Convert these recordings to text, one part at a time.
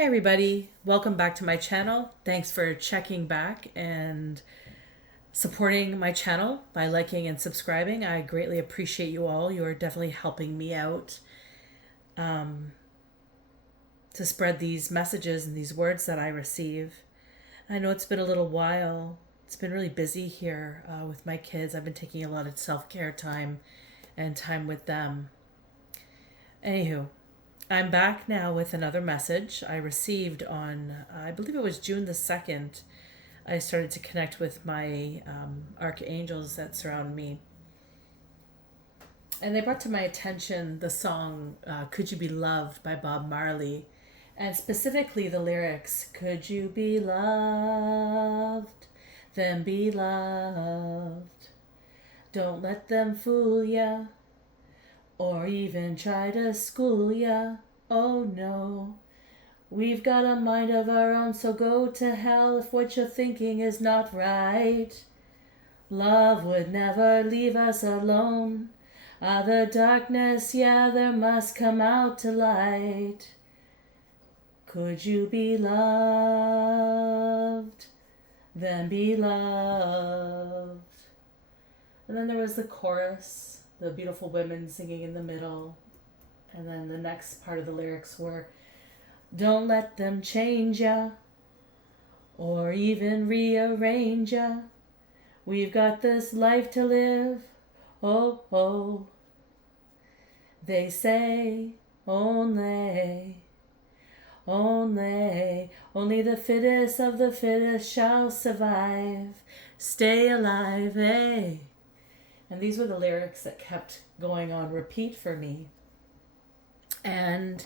Hey everybody, welcome back to my channel. Thanks for checking back and supporting my channel by liking and subscribing. I greatly appreciate you all. You are definitely helping me out to spread these messages and these words that I receive. I know it's been a little while. It's been really busy here with my kids. I've been taking a lot of self-care time and time with them. Anywho, I'm back now with another message I received on, I believe it was June the 2nd. I started to connect with my archangels that surround me. And they brought to my attention the song Could You Be Loved by Bob Marley. And specifically the lyrics, could you be loved, then be loved. Don't let them fool ya, or even try to school ya. Oh no. We've got a mind of our own, so go to hell if what you're thinking is not right. Love would never leave us alone. The darkness, yeah, there must come out to light. Could you be loved? Then be loved. And then there was the chorus, the beautiful women singing in the middle. And then the next part of the lyrics were, don't let them change ya, or even rearrange ya. We've got this life to live, oh, oh. They say only the fittest of the fittest shall survive. Stay alive, eh? And these were the lyrics that kept going on repeat for me. And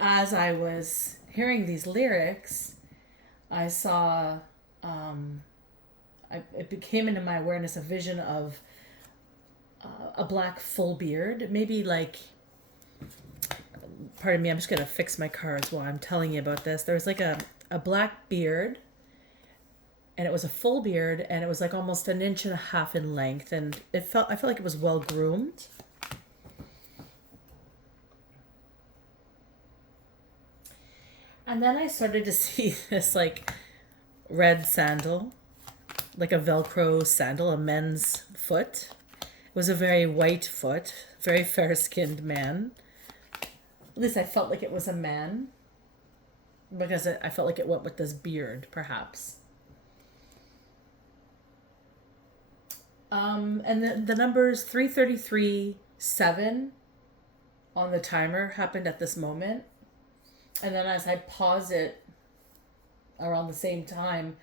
as I was hearing these lyrics, I saw, it became into my awareness a vision of a black full beard, maybe like, pardon me, I'm just going to fix my cards while I'm telling you about this. There was like a black beard, and it was a full beard, and it was like almost an inch and a half in length, and I felt like it was well groomed. And then I started to see this like red sandal, like a Velcro sandal, a men's foot. It was a very white foot, very fair-skinned man. At least I felt like it was a man, because I felt like it went with this beard, perhaps. And the numbers 333, 7 on the timer happened at this moment. And then as I pause it around the same time,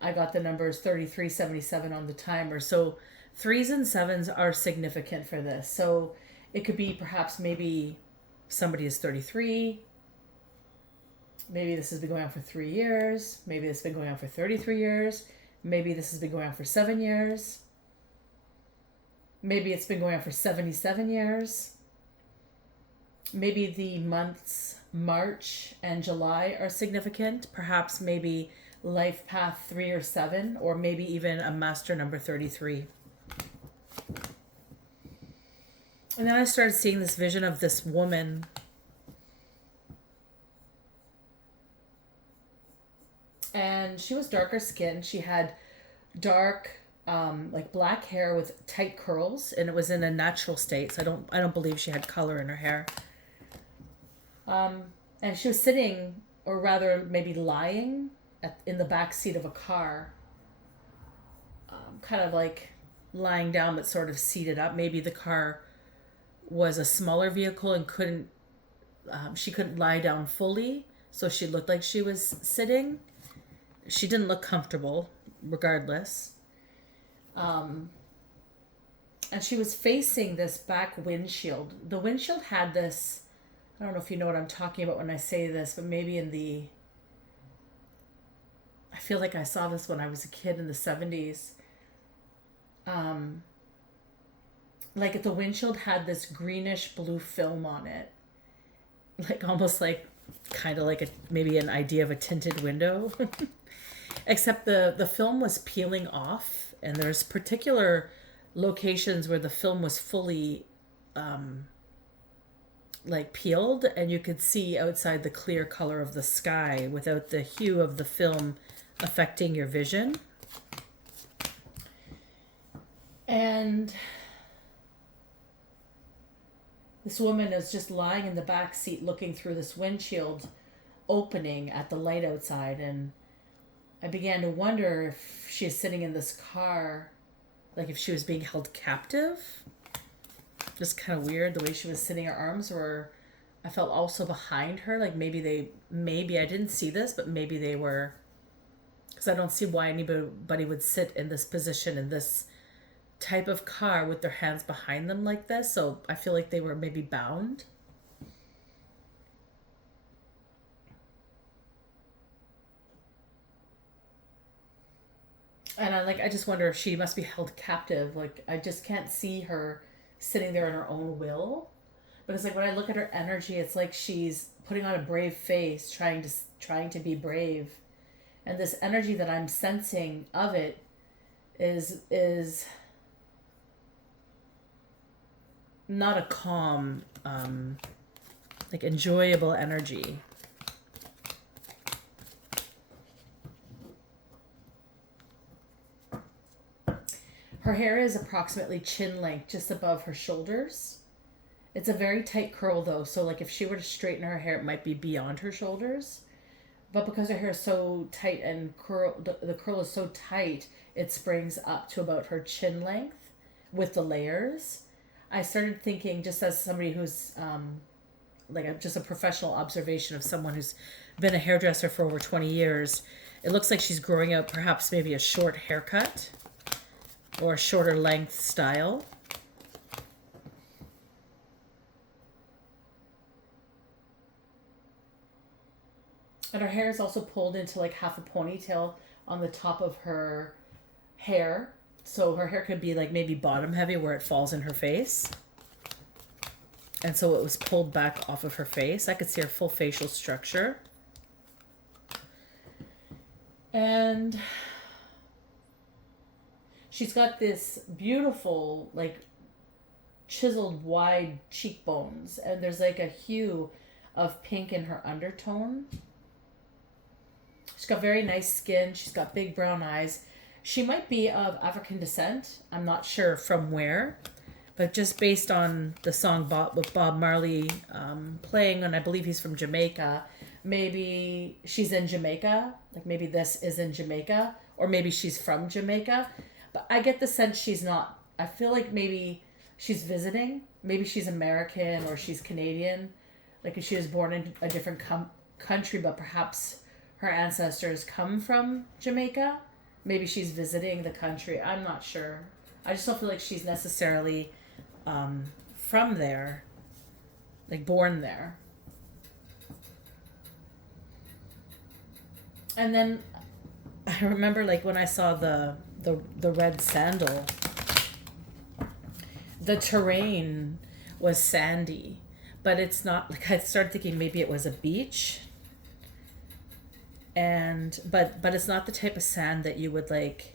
I got the numbers 3377 on the timer. So threes and sevens are significant for this. So it could be perhaps maybe somebody is 33. Maybe this has been going on for 3 years. Maybe this has been going on for 33 years. Maybe this has been going on for 7 years. Maybe it's been going on for 77 years. Maybe the months March and July are significant. Perhaps maybe life path 3 or 7, or maybe even a master number 33. And then I started seeing this vision of this woman. And she was darker skinned. She had dark, like black hair with tight curls, and it was in a natural state. So I don't believe she had color in her hair. And she was sitting, or rather maybe lying, in the back seat of a car, kind of like lying down but sort of seated up. Maybe the car was a smaller vehicle and she couldn't lie down fully, so she looked like she was sitting. She didn't look comfortable, regardless. And she was facing this back windshield. The windshield had this, I don't know if you know what I'm talking about when I say this, but maybe I feel like I saw this when I was a kid in the 70s. Like the windshield had this greenish blue film on it. Like almost like, kind of like maybe an idea of a tinted window. Except the film was peeling off, and there's particular locations where the film was fully like peeled, and you could see outside the clear color of the sky without the hue of the film affecting your vision. And this woman is just lying in the back seat looking through this windshield opening at the light outside, and I began to wonder if she is sitting in this car, like if she was being held captive. Just kind of weird the way she was sitting, her arms were, I felt also behind her, like maybe I didn't see this, but maybe they were, because I don't see why anybody would sit in this position in this type of car with their hands behind them like this. So I feel like they were maybe bound. And I just wonder if she must be held captive. Like I just can't see her sitting there in her own will. But it's like when I look at her energy, it's like she's putting on a brave face, trying to be brave. And this energy that I'm sensing of it is not a calm, like enjoyable energy. Her hair is approximately chin length, just above her shoulders. It's a very tight curl though, so like if she were to straighten her hair, it might be beyond her shoulders. But because her hair is so tight and the curl is so tight, it springs up to about her chin length with the layers. I started thinking, just as somebody who's just a professional observation of someone who's been a hairdresser for over 20 years, it looks like she's growing out perhaps maybe a short haircut or a shorter length style. And her hair is also pulled into like half a ponytail on the top of her hair. So her hair could be like maybe bottom heavy where it falls in her face. And so it was pulled back off of her face. I could see her full facial structure. And she's got this beautiful, like, chiseled wide cheekbones. And there's like a hue of pink in her undertone. She's got very nice skin. She's got big brown eyes. She might be of African descent. I'm not sure from where. But just based on the song with Bob Marley playing, and I believe he's from Jamaica, maybe she's in Jamaica. Like maybe this is in Jamaica. Or maybe she's from Jamaica. But I get the sense she's not. I feel like maybe she's visiting. Maybe she's American or she's Canadian. Like if she was born in a different country, but perhaps her ancestors come from Jamaica. Maybe she's visiting the country. I'm not sure. I just don't feel like she's necessarily from there, like born there. And then I remember like when I saw the red sandal, the terrain was sandy, but it's not like I started thinking maybe it was a beach. And but it's not the type of sand that you would like,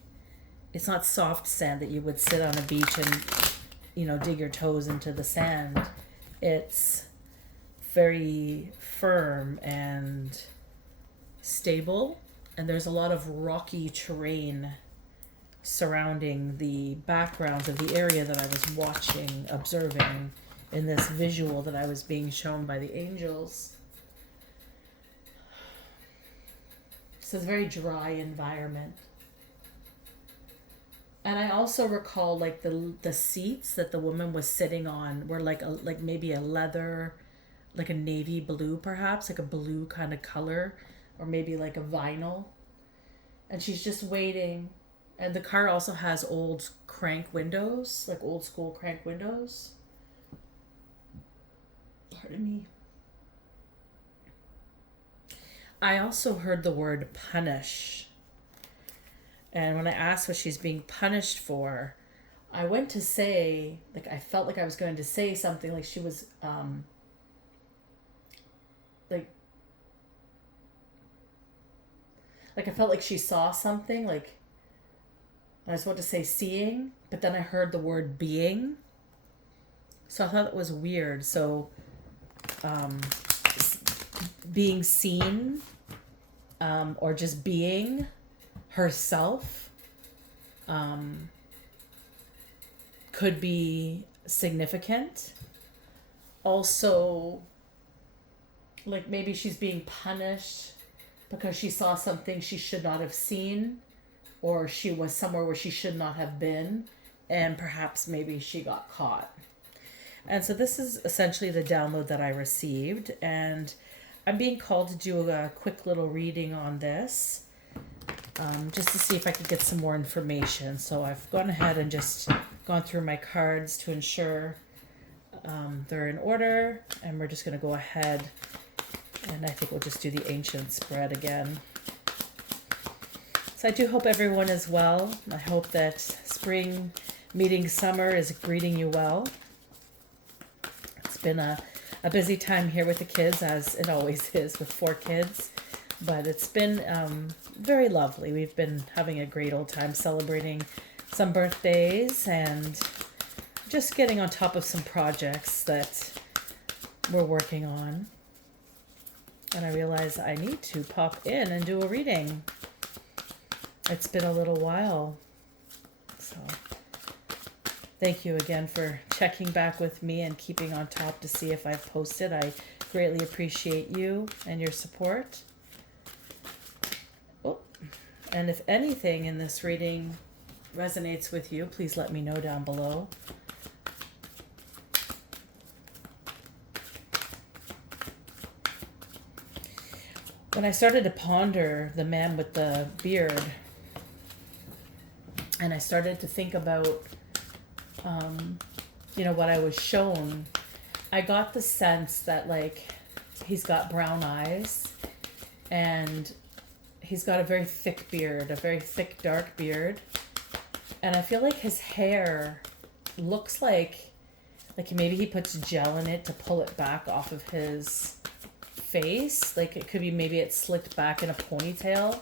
it's not soft sand that you would sit on a beach and dig your toes into the sand. It's very firm and stable, and there's a lot of rocky terrain surrounding the backgrounds of the area that I was observing in this visual that I was being shown by the angels. So it's a very dry environment. And I also recall like the seats that the woman was sitting on were like maybe a leather, like a navy blue perhaps, like a blue kind of color, or maybe like a vinyl. And she's just waiting. And the car also has old crank windows, like old school crank windows. Pardon me. I also heard the word punish. And when I asked what she's being punished for, I went to say, like, I felt like I was going to say something like she was, like I felt like she saw something, like, I was about to say seeing, but then I heard the word being. So I thought it was weird. So being seen, or just being herself, could be significant. Also, like maybe she's being punished because she saw something she should not have seen, or she was somewhere where she should not have been, and perhaps maybe she got caught. And so this is essentially the download that I received, and I'm being called to do a quick little reading on this, just to see if I could get some more information. So I've gone ahead and just gone through my cards to ensure they're in order, and we're just going to go ahead, and I think we'll just do the ancient spread again. So I do hope everyone is well. I hope that spring meeting summer is greeting you well. It's been a busy time here with the kids, as it always is with 4 kids, but it's been very lovely. We've been having a great old time celebrating some birthdays and just getting on top of some projects that we're working on. And I realize I need to pop in and do a reading. It's been a little while. So thank you again for checking back with me and keeping on top to see if I've posted. I greatly appreciate you and your support. Oh, and if anything in this reading resonates with you, please let me know down below. When I started to ponder the man with the beard, and I started to think about, what I was shown, I got the sense that, like, he's got brown eyes, and he's got a very thick beard, a very thick, dark beard. And I feel like his hair looks like maybe he puts gel in it to pull it back off of his face. Like it could be maybe it's slicked back in a ponytail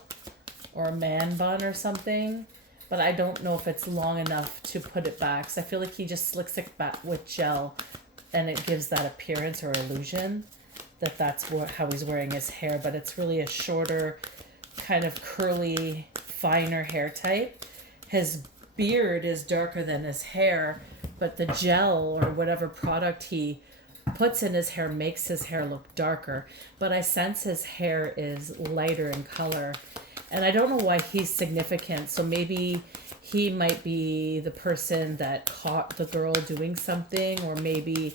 or a man bun or something. But I don't know if it's long enough to put it back. So I feel like he just slicks it back with gel, and it gives that appearance or illusion that that's how he's wearing his hair. But it's really a shorter, kind of curly, finer hair type. His beard is darker than his hair, but the gel or whatever product he puts in his hair makes his hair look darker. But I sense his hair is lighter in color. And I don't know why he's significant. So maybe he might be the person that caught the girl doing something, or maybe,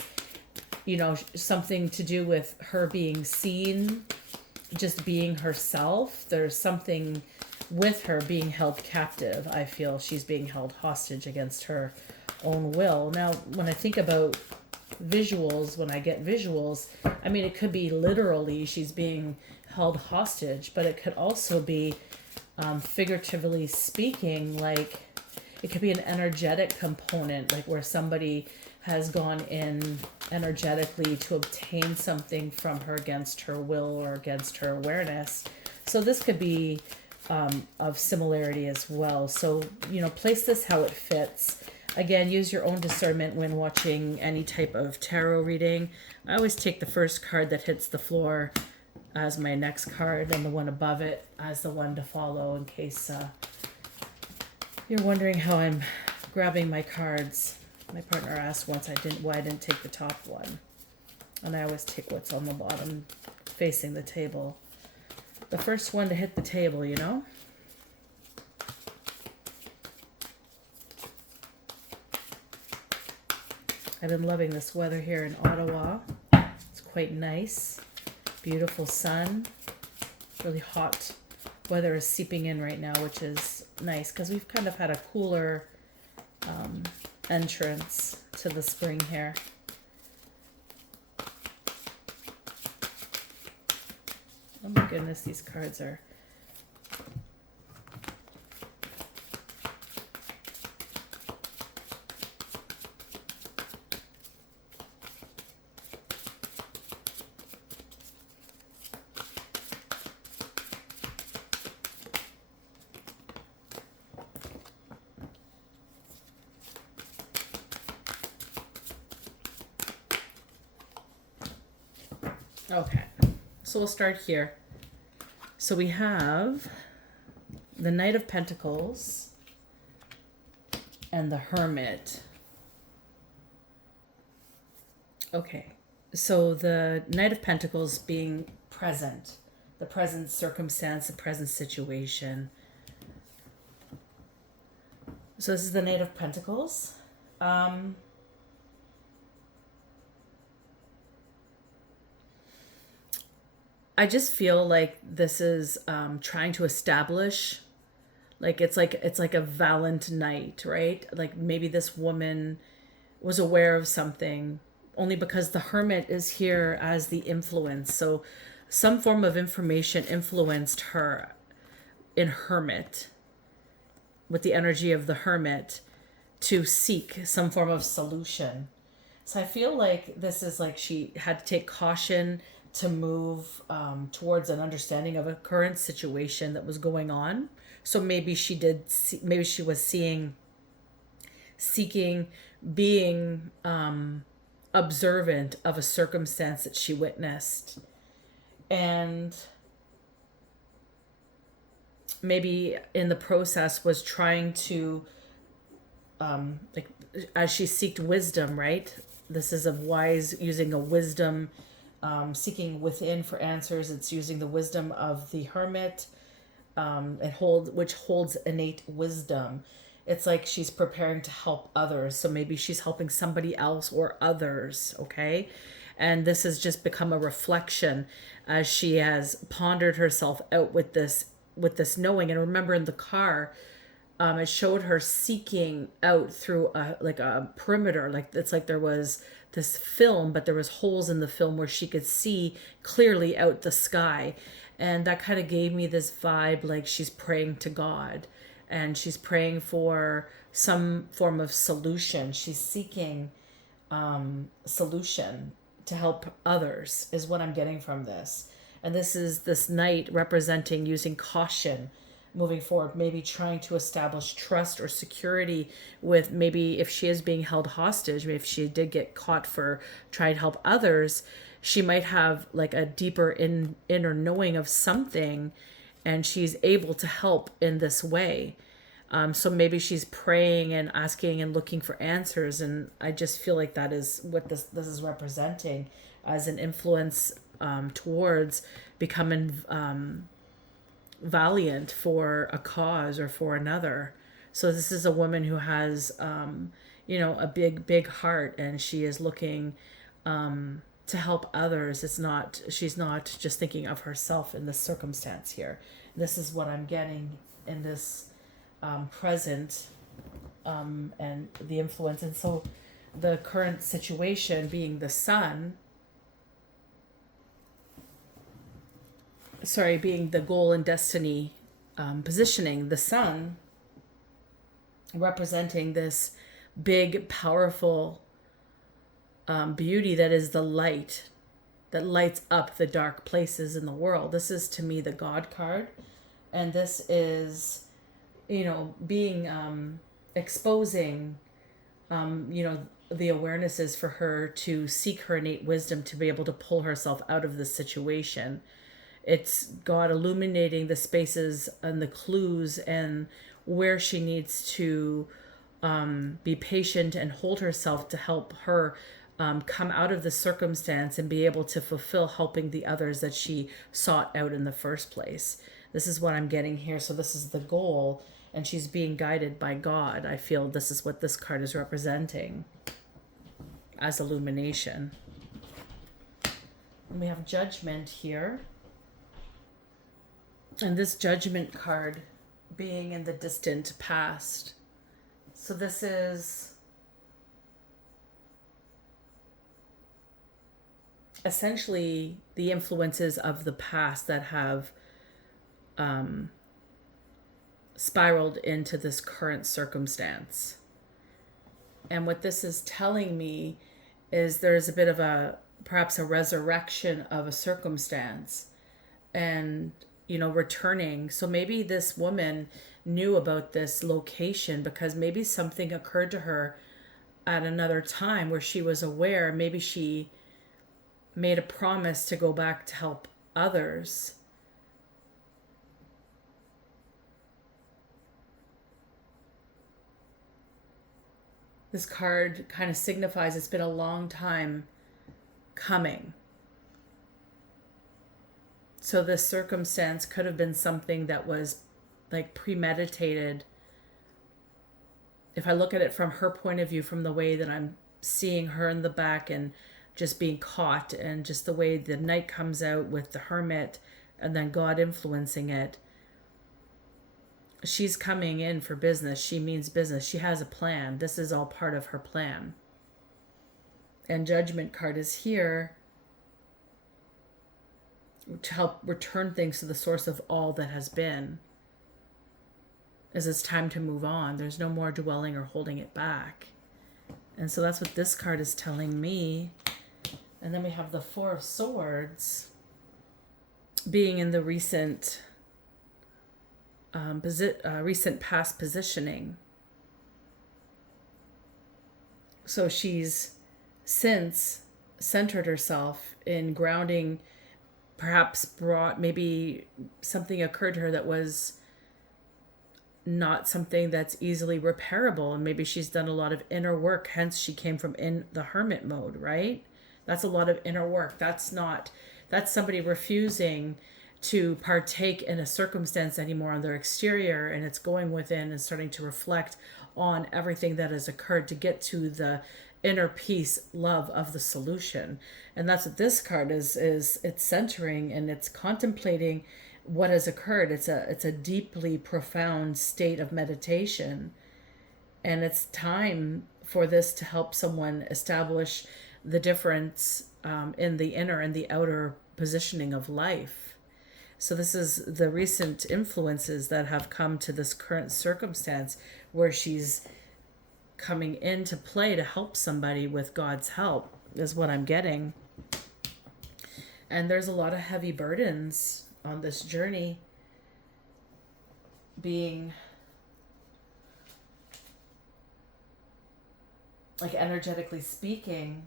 something to do with her being seen, just being herself. There's something with her being held captive. I feel she's being held hostage against her own will. Now, when I think about visuals, when I get visuals, I mean, it could be literally she's being held hostage, but it could also be figuratively speaking, like it could be an energetic component, like where somebody has gone in energetically to obtain something from her against her will or against her awareness. So this could be of similarity as well. So, place this how it fits. Again, use your own discernment when watching any type of tarot reading. I always take the first card that hits the floor as my next card, and the one above it as the one to follow, in case you're wondering how I'm grabbing my cards. My partner asked once why I didn't take the top one. And I always take what's on the bottom facing the table. The first one to hit the table, I've been loving this weather here in Ottawa. It's quite nice. Beautiful sun. Really hot weather is seeping in right now, which is nice because we've kind of had a cooler entrance to the spring here. Oh my goodness, these cards are... Okay. So we'll start here. So we have the Knight of Pentacles and the Hermit. Okay. So the Knight of Pentacles being present, the present circumstance, the present situation. So this is the Knight of Pentacles. Um, I just feel like this is trying to establish, like it's like a valiant knight, right? Like maybe this woman was aware of something only because the Hermit is here as the influence. So some form of information influenced her in Hermit, with the energy of the Hermit, to seek some form of solution. So I feel like this is like she had to take caution to move towards an understanding of a current situation that was going on. So maybe she did see, maybe she was seeking, being observant of a circumstance that she witnessed, and maybe in the process was trying to, like, as she seeked wisdom, right? This is a wise, using a wisdom, seeking within for answers. It's using the wisdom of the Hermit, which holds innate wisdom. It's like she's preparing to help others. So maybe she's helping somebody else or others, okay? And this has just become a reflection as she has pondered herself out with this knowing. And remember, in the car, it showed her seeking out through a perimeter. Like it's like there was this film, but there was holes in the film where she could see clearly out the sky. And that kind of gave me this vibe, like she's praying to God and she's praying for some form of solution. She's seeking solution to help others, is what I'm getting from this. And this is this knight representing using caution moving forward, maybe trying to establish trust or security with, maybe if she is being held hostage, maybe if she did get caught for trying to help others, she might have like a deeper inner knowing of something, and she's able to help in this way. So maybe she's praying and asking and looking for answers, and I just feel like that is what this is representing, as an influence towards becoming valiant for a cause or for another. So this is a woman who has, a big heart, and she is looking to help others. She's not just thinking of herself in this circumstance here. This is what I'm getting in this present, and the influence. And so the current situation being the sun, being the goal and destiny, positioning the sun, representing this big, powerful beauty that is the light that lights up the dark places in the world. This is to me the God card. And this is, being, exposing, the awarenesses for her to seek her innate wisdom to be able to pull herself out of this situation. It's God illuminating the spaces and the clues and where she needs to be patient and hold herself to help her come out of the circumstance and be able to fulfill helping the others that she sought out in the first place. This is what I'm getting here. So this is the goal, and she's being guided by God. I feel this is what this card is representing as illumination. And we have Judgment here. And this Judgment card being in the distant past. So this is essentially the influences of the past that have spiraled into this current circumstance. And what this is telling me is there's a bit of perhaps a resurrection of a circumstance, and returning. So maybe this woman knew about this location because maybe something occurred to her at another time where she was aware. Maybe she made a promise to go back to help others. This card kind of signifies it's been a long time coming. So this circumstance could have been something that was like premeditated. If I look at it from her point of view, from the way that I'm seeing her in the back and just being caught, and just the way the Knight comes out with the Hermit and then God influencing it, she's coming in for business. She means business. She has a plan. This is all part of her plan. And Judgment card is here to help return things to the source of all that has been. As it's time to move on. There's no more dwelling or holding it back. And so that's what this card is telling me. And then we have the Four of Swords being in the recent past positioning. So she's since centered herself in grounding, perhaps maybe something occurred to her that was not something that's easily repairable, and maybe she's done a lot of inner work, hence she came from in the Hermit mode, right? That's a lot of inner work. That's somebody refusing to partake in a circumstance anymore on their exterior, and it's going within and starting to reflect on everything that has occurred to get to the inner peace, love of the solution. And that's what this card is it's centering and it's contemplating what has occurred. It's a deeply profound state of meditation, and it's time for this to help someone establish the difference in the inner and the outer positioning of life. So this is the recent influences that have come to this current circumstance where she's coming into play to help somebody with God's help, is what I'm getting. And there's a lot of heavy burdens on this journey, being like, energetically speaking,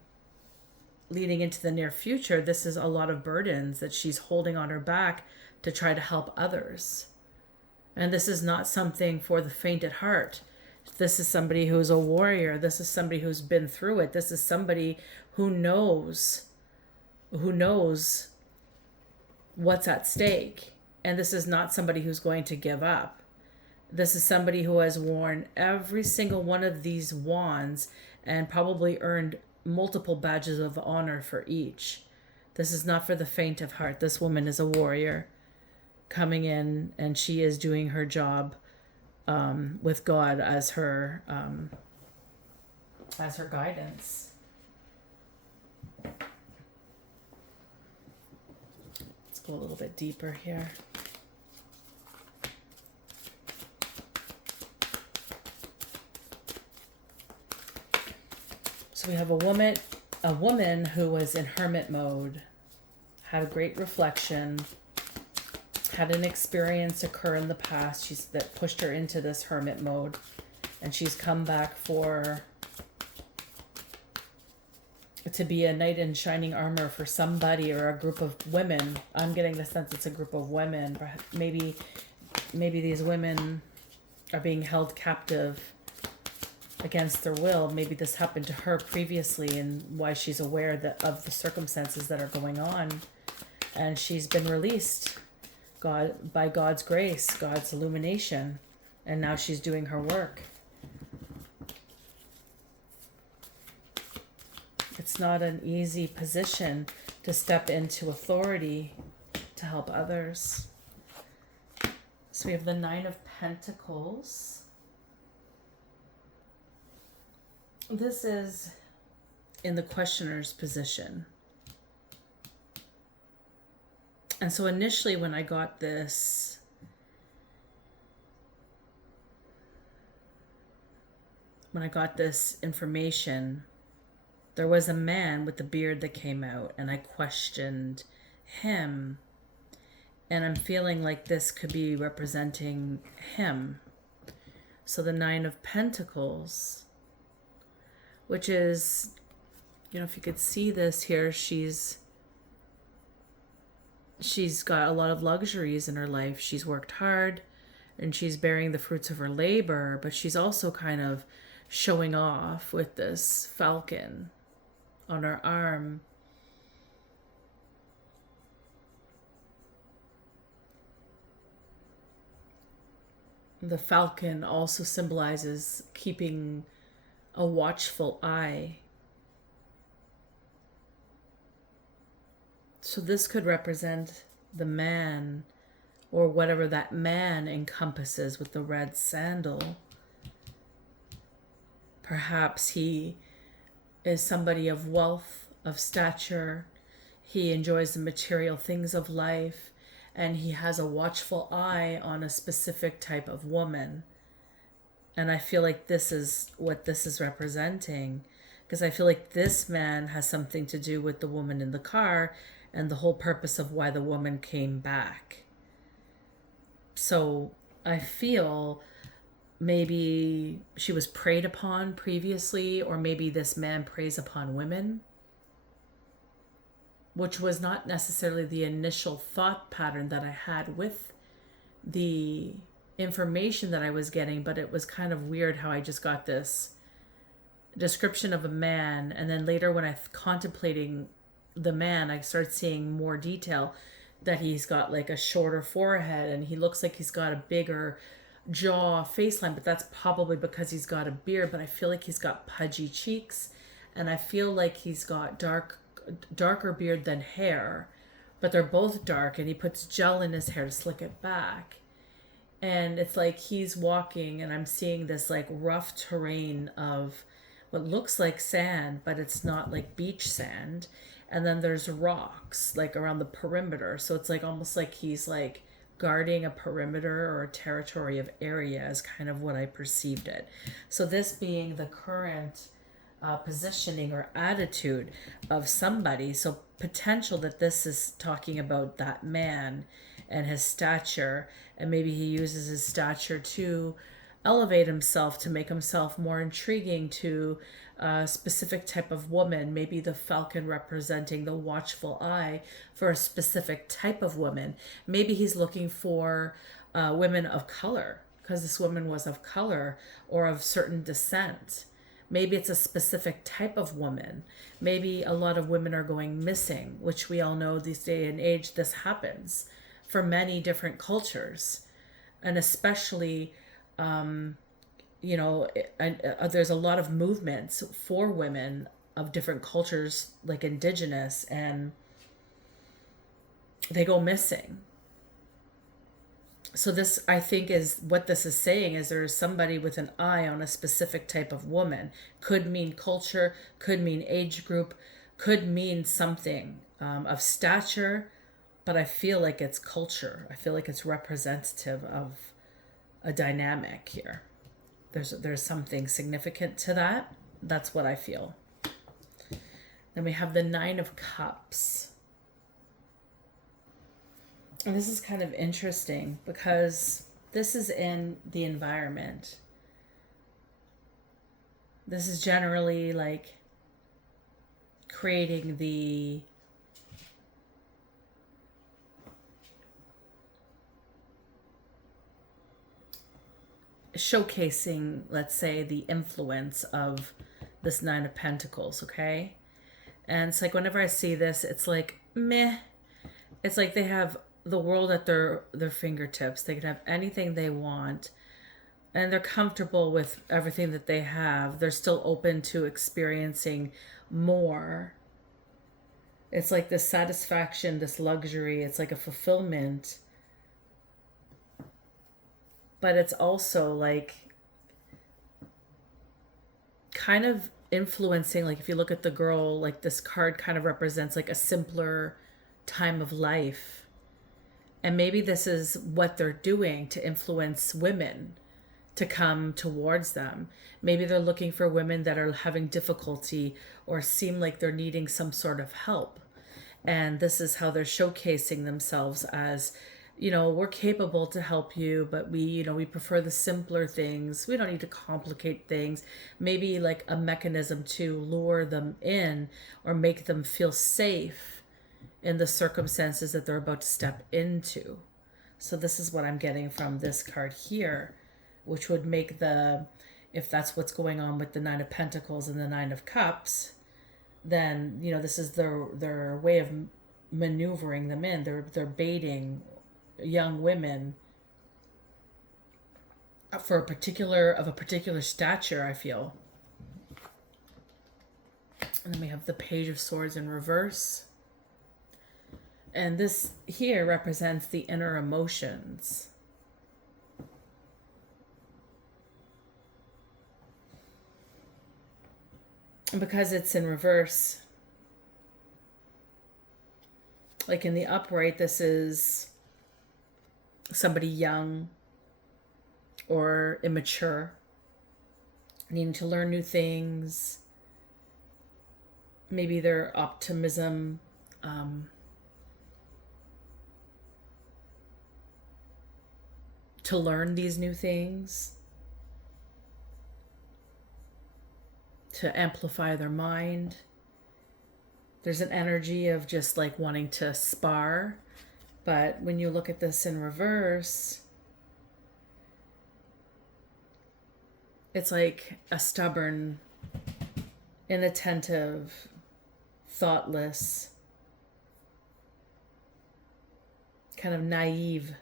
leading into the near future. This is a lot of burdens that she's holding on her back to try to help others. And this is not something for the faint at heart. This is somebody who's a warrior. This is somebody who's been through it. This is somebody who knows what's at stake. And this is not somebody who's going to give up. This is somebody who has worn every single one of these wands and probably earned multiple badges of honor for each. This is not for the faint of heart. This woman is a warrior coming in, and she is doing her job with God as her guidance. Let's go a little bit deeper here. So we have a woman who was in hermit mode, had a great reflection, had an experience occur in the past that pushed her into this hermit mode, and she's come back to be a knight in shining armor for somebody or a group of women. I'm getting the sense it's a group of women. Maybe these women are being held captive against their will. Maybe this happened to her previously, and why she's aware of the circumstances that are going on, and she's been released by God's grace, God's illumination, and now she's doing her work. It's not an easy position to step into authority to help others. So we have the Nine of Pentacles. This is in the questioner's position. And so initially when I got this, information, there was a man with a beard that came out, and I questioned him. And I'm feeling like this could be representing him. So the Nine of Pentacles, which is, if you could see this here, she's she's got a lot of luxuries in her life. She's worked hard and she's bearing the fruits of her labor, but she's also kind of showing off with this falcon on her arm. The falcon also symbolizes keeping a watchful eye. So this could represent the man, or whatever that man encompasses with the red sandal. Perhaps he is somebody of wealth, of stature. He enjoys the material things of life, and he has a watchful eye on a specific type of woman. And I feel like this is what this is representing, because I feel like this man has something to do with the woman in the car and the whole purpose of why the woman came back. So I feel maybe she was preyed upon previously, or maybe this man preys upon women, which was not necessarily the initial thought pattern that I had with the information that I was getting, but it was kind of weird how I just got this description of a man, and then later when I contemplating the man, I started seeing more detail, that he's got like a shorter forehead and he looks like he's got a bigger jaw face line, but that's probably because he's got a beard. But I feel like he's got pudgy cheeks, and I feel like he's got darker beard than hair, but they're both dark, and he puts gel in his hair to slick it back. And it's like he's walking, and I'm seeing this like rough terrain of what looks like sand, but it's not like beach sand. And then there's rocks like around the perimeter. So it's like almost like he's like guarding a perimeter or a territory of area, is kind of what I perceived it. So this being the current positioning or attitude of somebody. So potential that this is talking about that man and his stature, and maybe he uses his stature to elevate himself, to make himself more intriguing to a specific type of woman. Maybe the falcon representing the watchful eye for a specific type of woman. Maybe he's looking for women of color, because this woman was of color or of certain descent. Maybe it's a specific type of woman. Maybe a lot of women are going missing, which we all know this day and age this happens for many different cultures. And especially, there's a lot of movements for women of different cultures, like indigenous, and they go missing. So this, I think, is what this is saying, is there is somebody with an eye on a specific type of woman. Could mean culture, could mean age group, could mean something of stature, but I feel like it's culture. I feel like it's representative of a dynamic here. There's something significant to that. That's what I feel. Then we have the Nine of Cups. And this is kind of interesting because this is in the environment. This is generally like creating the showcasing, let's say, the influence of this Nine of Pentacles, okay? And it's like whenever I see this, it's like meh. It's like they have the world at their fingertips. They can have anything they want, and they're comfortable with everything that they have. They're still open to experiencing more. It's like this satisfaction, this luxury. It's like a fulfillment, but it's also like kind of influencing. Like if you look at the girl, like this card kind of represents like a simpler time of life. And maybe this is what they're doing to influence women to come towards them. Maybe they're looking for women that are having difficulty or seem like they're needing some sort of help. And this is how they're showcasing themselves as, we're capable to help you, but we prefer the simpler things. We don't need to complicate things. Maybe like a mechanism to lure them in or make them feel safe in the circumstances that they're about to step into. So this is what I'm getting from this card here, which would make the, if that's what's going on with the Nine of Pentacles and the Nine of Cups, then, you know, this is their way of maneuvering them in. They're baiting young women for a particular stature, I feel. And then we have the Page of Swords in reverse. And this here represents the inner emotions. And because it's in reverse, like in the upright, this is somebody young or immature, needing to learn new things. Maybe their optimism, to learn these new things, to amplify their mind. There's an energy of just like wanting to spar. But when you look at this in reverse, it's like a stubborn, inattentive, thoughtless, kind of naive,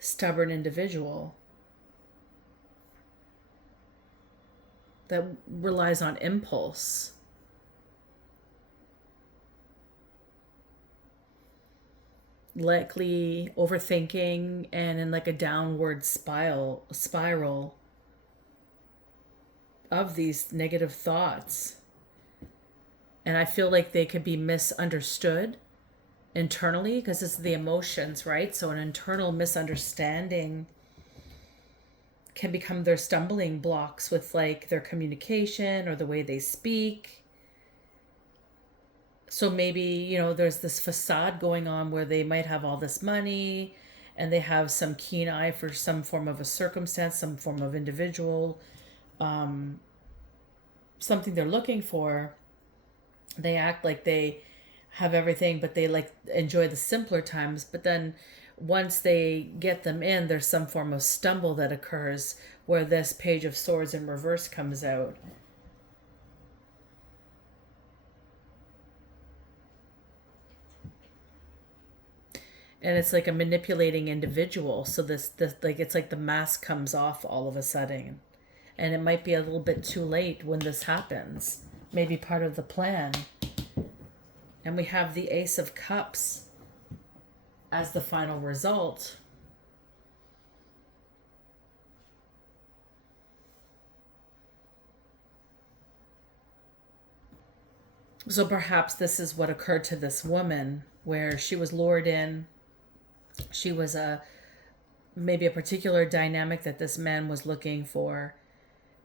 stubborn individual that relies on impulse. Likely overthinking and in like a downward spiral of these negative thoughts. And I feel like they could be misunderstood internally, because this is the emotions, right? So an internal misunderstanding can become their stumbling blocks with like their communication or the way they speak. So maybe, you know, there's this facade going on where they might have all this money and they have some keen eye for some form of a circumstance, some form of individual, something they're looking for. They act like they have everything, but they like enjoy the simpler times. But then once they get them in, there's some form of stumble that occurs where this Page of Swords in reverse comes out. And it's like a manipulating individual. So this like, it's like the mask comes off all of a sudden. And it might be a little bit too late when this happens. Maybe part of the plan. And we have the Ace of Cups as the final result. So perhaps this is what occurred to this woman, where she was lured in. She was maybe a particular dynamic that this man was looking for,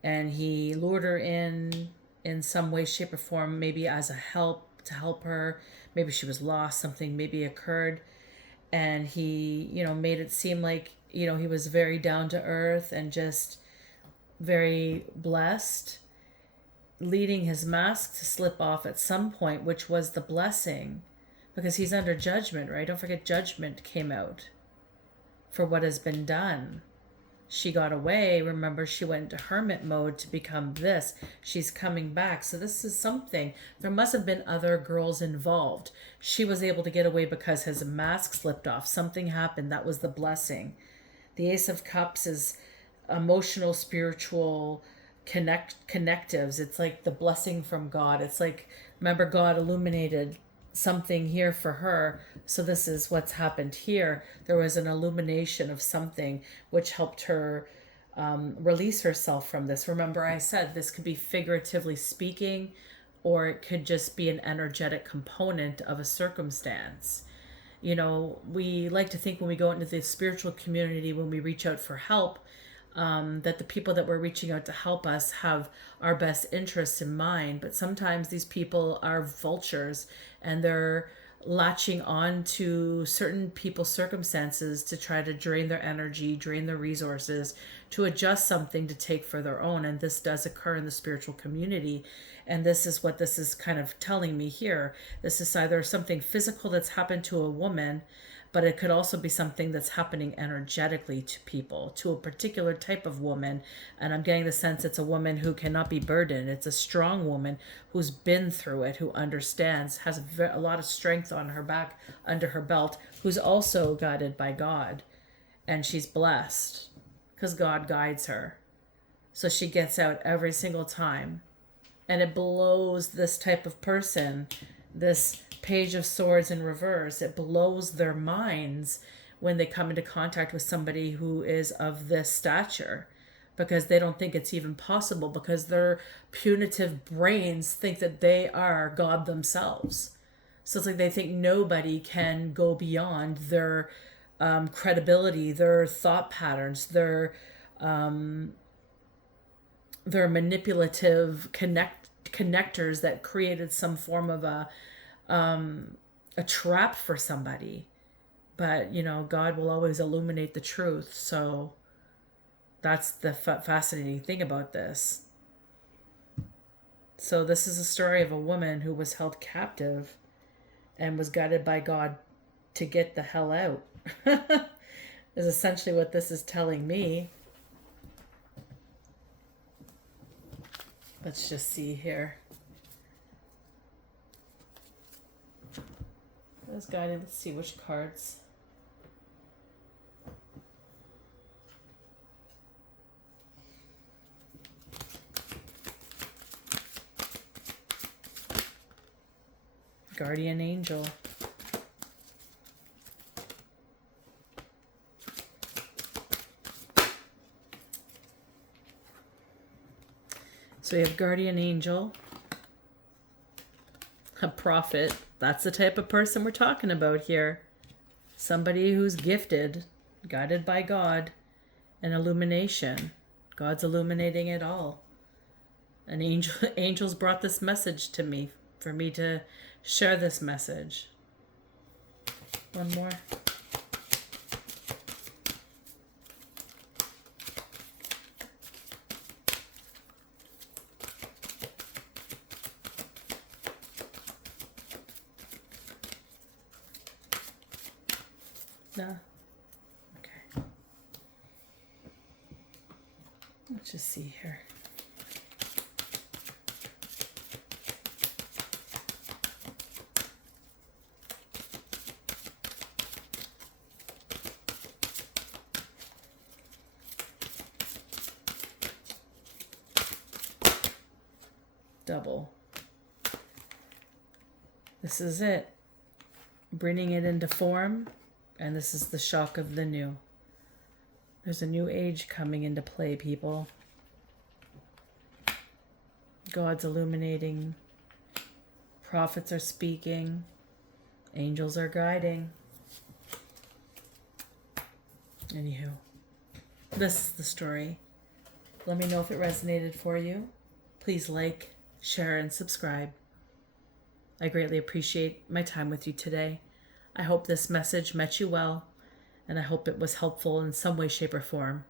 and he lured her in some way, shape, or form, maybe as a help, to help her. Maybe she was lost, something maybe occurred, and he, you know, made it seem like, you know, he was very down to earth and just very blessed, leading his mask to slip off at some point, which was the blessing, because he's under judgment, right? Don't forget, judgment came out for what has been done. She got away. Remember, she went into hermit mode to become this. She's coming back. So this is something. There must have been other girls involved. She was able to get away because his mask slipped off. Something happened. That was the blessing. The Ace of Cups is emotional, spiritual connectives. It's like the blessing from God. It's like, remember, God illuminated something here for her. So this is what's happened here. There was an illumination of something which helped her release herself from this. Remember, I said this could be figuratively speaking, or it could just be an energetic component of a circumstance. You know, we like to think when we go into the spiritual community, when we reach out for help, that the people that we're reaching out to help us have our best interests in mind. But sometimes these people are vultures, and they're latching on to certain people's circumstances to try to drain their energy, drain their resources, to adjust something to take for their own. And this does occur in the spiritual community. And this is what this is kind of telling me here. This is either something physical that's happened to a woman, but it could also be something that's happening energetically to people, to a particular type of woman. And I'm getting the sense it's a woman who cannot be burdened. It's a strong woman who's been through it, who understands, has a lot of strength on her back, under her belt, who's also guided by God. And she's blessed because God guides her. So she gets out every single time. And it blows this type of person, this Page of Swords in reverse, it blows their minds when they come into contact with somebody who is of this stature, because they don't think it's even possible, because their punitive brains think that they are God themselves. So it's like they think nobody can go beyond their credibility, their thought patterns, their manipulative connectors that created some form of a trap for somebody. But God will always illuminate the truth. So that's the fascinating thing about this. So this is a story of a woman who was held captive and was guided by God to get the hell out. Is essentially what this is telling me. Let's just see here. This guided. Let's see which cards. Guardian Angel. So we have Guardian Angel, a prophet. That's the type of person we're talking about here. Somebody who's gifted, guided by God, and illumination. God's illuminating it all. And angels brought this message to me for me to share this message. One more. No. Okay. Let's just see here. Double. This is it. Bringing it into form. And this is the shock of the new. There's a new age coming into play, people. God's illuminating. Prophets are speaking. Angels are guiding. Anywho, this is the story. Let me know if it resonated for you. Please like, share, and subscribe. I greatly appreciate my time with you today. I hope this message met you well, and I hope it was helpful in some way, shape, or form.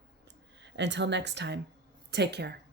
Until next time, take care.